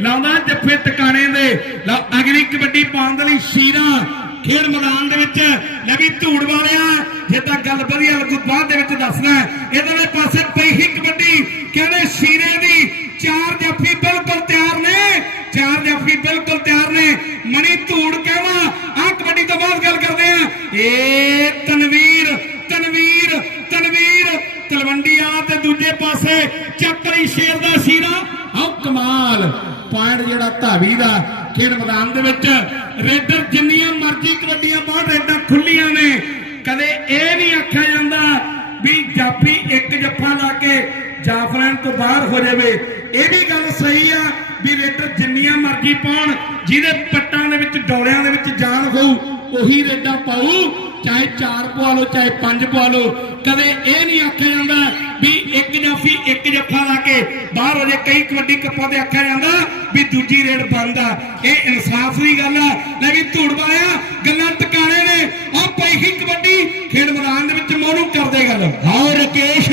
ਲਾਉਂਦਾ ਜੱਫੇ ਟਿਕਾਣੇ ਦੇ। ਲਓ, ਅਗਲੀ ਕਬੱਡੀ ਪਾਉਣ ਦੇ ਲਈ ਸ਼ੀਰਾ ਖੇਡ ਮੈਦਾਨ ਦੇ ਵਿੱਚ। ਲੈ ਵੀ ਧੂੜ ਵਾਲਿਆ ਜੇ ਤਾਂ ਗੱਲ ਵਧੀਆ ਲੱਗੂ, ਬਾਅਦ ਦੇ ਵਿੱਚ ਦੱਸਣਾ ਇਹਦੇ ਪਾਸੇ ਪਈ ਹੀ ਕਬੱਡੀ। ਕਹਿੰਦੇ ਸ਼ੀਰੇ ਦੀ ਚਾਰ ਜੱਫੀ ਬਿਲਕੁਲ ਤਿਆਰ ਨੇ। ਚਾਰ ਜੱਫੀ ਬਿਲਕੁਲ ਤਿਆਰ ਨੇ। ਮਣੀ ਧੂੜ ਕਹਿਵਾ ਆ ਕਬੱਡੀ ਤੋਂ ਬਾਅਦ ਗੱਲ ਕਰਦੇ ਆ ਏ ਤਨਵੀਰ ਤਨਵੀਰ ਤਨਵੀਰ। ਤਲਵੰਡੀ ਵਾਲਾ ਤੇ ਦੂਜੇ ਪਾਸੇ ਚੱਕਰੀ ਸ਼ੇਰ ਦਾ ਸ਼ੀਰਾ। ਪੁਆਇੰਟ ਜਿਹੜਾ ਧਾਵੀ ਦਾ ਖੇਡ ਮੈਦਾਨ ਦੇ ਵਿੱਚ। ਰੇਡਰ ਜਿੰਨੀਆਂ ਮਰਜ਼ੀ ਕਬੱਡੀਆਂ ਬਹੁਤ ਰੇਡਾਂ ਖੁੱਲੀਆਂ ਨੇ। ਕਦੇ ਇਹ ਨਹੀਂ ਆਖਿਆ ਜਾਂਦਾ ਵੀ ਜਾਫੀ ਇੱਕ ਜੱਫਾ ਲਾ ਕੇ ਜਾਫਰਾਂ ਤੋਂ ਬਾਹਰ ਹੋ ਜਾਵੇ। ਇਹ ਵੀ ਗੱਲ ਸਹੀ ਆ ਵੀ ਰੇਡਰ ਜਿੰਨੀਆਂ ਮਰਜ਼ੀ ਪਾਉਣ, ਜਿਹਦੇ ਪੱਟਾਂ ਦੇ ਵਿੱਚ, ਡੋਲਿਆਂ ਦੇ ਵਿੱਚ ਜਾਨ ਹੋਊ, ਉਹੀ ਰੇਡਾਂ ਪਾਊ। ਚਾਹੇ 4 ਪਵਾ ਲਓ, ਚਾਹੇ 5 ਪਵਾ ਲਓ। ਕਦੇ ਇਹ ਨਹੀਂ ਆਖਿਆ ਜਾਂਦਾ ਵੀ ਇੱਕ ਜਾਫੀ ਇੱਕ ਜੱਫਾ ਲਾ ਕੇ ਬਾਹਰ ਹੋ ਜੇ ਕਈ ਕਬੱਡੀ ਕੱਪਾਂ ਤੇ ਆਖਿਆ ਜਾਂਦਾ ਵੀ ਦੂਜੀ ਰੇਡ ਬੰਦ ਆ। ਇਹ ਇਨਸਾਫ ਦੀ ਗੱਲ ਆ। ਲੈ ਵੀ ਧੂੜ ਵਾਲਿਆ ਗੱਲਾਂ ਟਕਾਰੇ ਨੇ। ਆ ਪਈ ਹੀ ਕਬੱਡੀ, ਖੇਡ ਮੈਦਾਨ ਦੇ ਵਿੱਚ ਮੋਨੂੰ ਕਰਦੇ ਗੱਲ। ਹਾਂ, ਰਕੇਸ਼